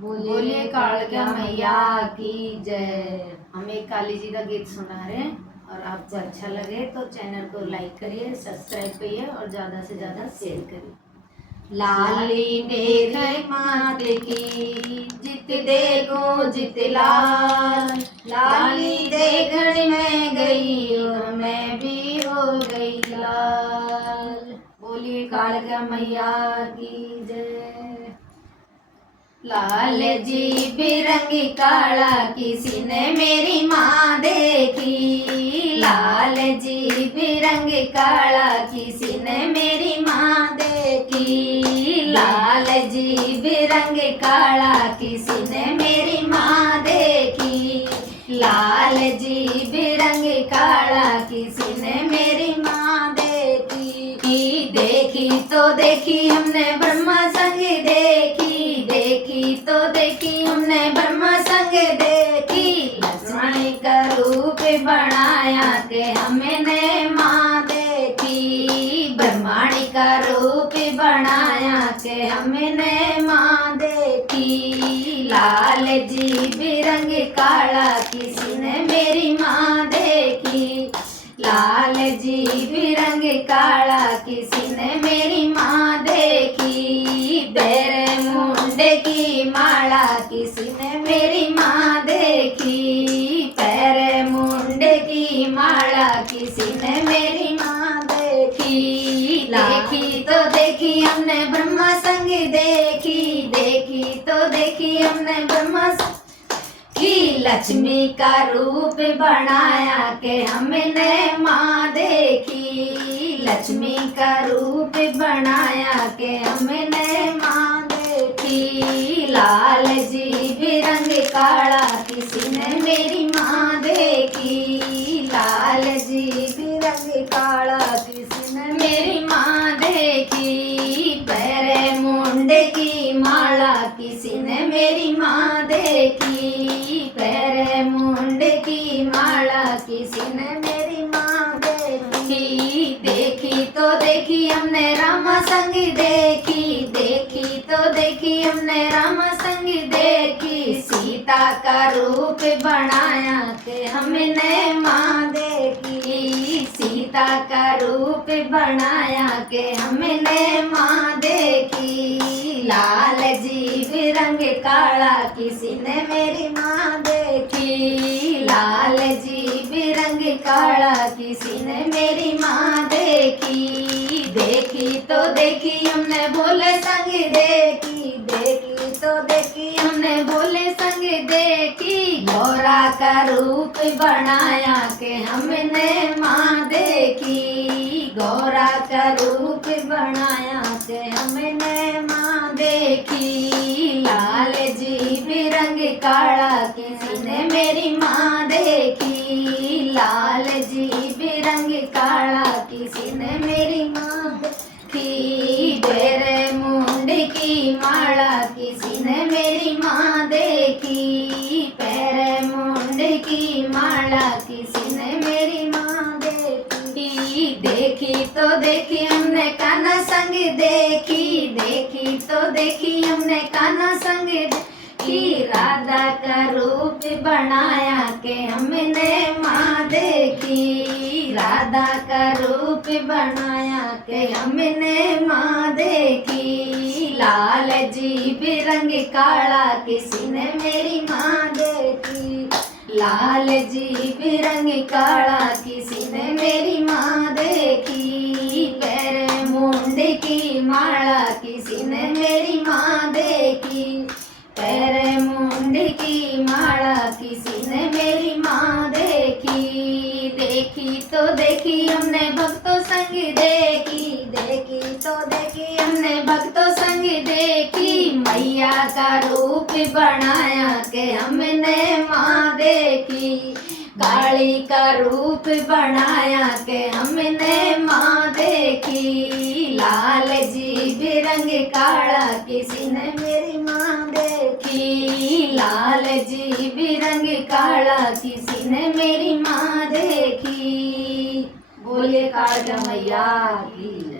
बोलिए कालका मैया की जय। हम एक काली जी का गीत सुना रहे हैं और आपको अच्छा लगे तो चैनल को लाइक करिए, सब्सक्राइब करिए और ज़्यादा से ज़्यादा शेयर करिए। लाली मेरी मात की जित देखो जित लाल, लाली देखने में गई और मैं भी हो गई लाल। बोलिए कालका मैया की जय। लाल जी बिरंगी काला किसी ने मेरी माँ देखी, लाल जी बिरंगी काला किसी ने मेरी माँ देखी, लाल जी बिरंगी काला किसी ने मेरी माँ देखी, लाल जी बिरंगी काला किसी ने मेरी माँ देखी। देखी तो देखी हमने ब्रह्मा संग देखी, देखी तो देखी हमने ब्रह्मा संग देखी, लक्ष्मण का रूप बनाया के हमने माँ देखी, ब्रह्माणी का रूप बनाया के हमने माँ देखी, लाल जी बिरंग काला किसी ने मेरी माँ देखी, लाल जी बिरंग काला किसी ने मेरी माँ देखी, बेरे मुंडे की माला किसी ने मेरी माँ देखी, पैरे मुंडे की माला किसी ने मेरी माँ देखी। देखी तो देखी हमने ब्रह्मा संग देखी, देखी तो देखी हमने ब्रह्मा की, लक्ष्मी का रूप बनाया के हमने माँ देखी, लक्ष्मी का रूप बनाया के हमने माँ देखी, लाल जी बिरंग काला किसी ने मेरी माँ देखी, लाल जी बिरंग काला किसी ने मेरी माँ देखी, पैरे मुंडे की माला किसी ने मेरी माँ देखी, पैरे मुंडे की माला किसी ने मेरी माँ देखी। देखी तो देखी हमने रामा संग देखी, देखी तो देखी हमने रामा संग देखी, सीता का रूप बनाया के हमने माँ देखी, सीता का रूप बनाया के हमने माँ देखी, लाल जी बिरंग काला किसी ने मेरी माँ देखी, लाल जी बिरंग काला किसी ने मेरी माँ देखी। देखी तो देखी हमने भोले संग देखी, देखी तो देखी हमने भोले संग देखी, गौरा का रूप बनाया के हमने माँ देखी, गौरा का रूप बनाया के हमने माँ देखी, लाल जी बिरंग काला किसी ने मेरी माँ देखी, लाल जी बिरंग काला किसी ने मेरी माँ देखी, बेरे मुंड की माला किसी ने मेरी माँ देखी, पैरे मुंड की माला किसी ने मेरी माँ देखी। देखी तो देखी हमने कान्हा संग देखी, देखी तो देखी हमने कान्हा संग देखी, राधा का रूप बनाया के हमने माँ देखी, राधा का रूप बनाया के हमने माँ देखी, लाल जी बिरंग काला किसी ने मेरी माँ देखी, लाल जी बिरंग काला किसी ने मेरी माँ देखी, पैरे मुंडे की माला किसी ने मेरी माँ देखी, पैरे मुंडे की माला किसी ने मेरी माँ देखी। देखी तो देखी हमने भक्तों संग देखी, देखी तो देखी हमने भक्तों संग देखी, मैया का रूप बनाया के हमने माँ देखी, काली का रूप बनाया के हमने माँ देखी, लाल जी बिरंग काला किसी ने मेरी माँ देखी, लाल जी बिरंग काला किसी ने मेरी माँ देखी। बोलिए कालका मैया की।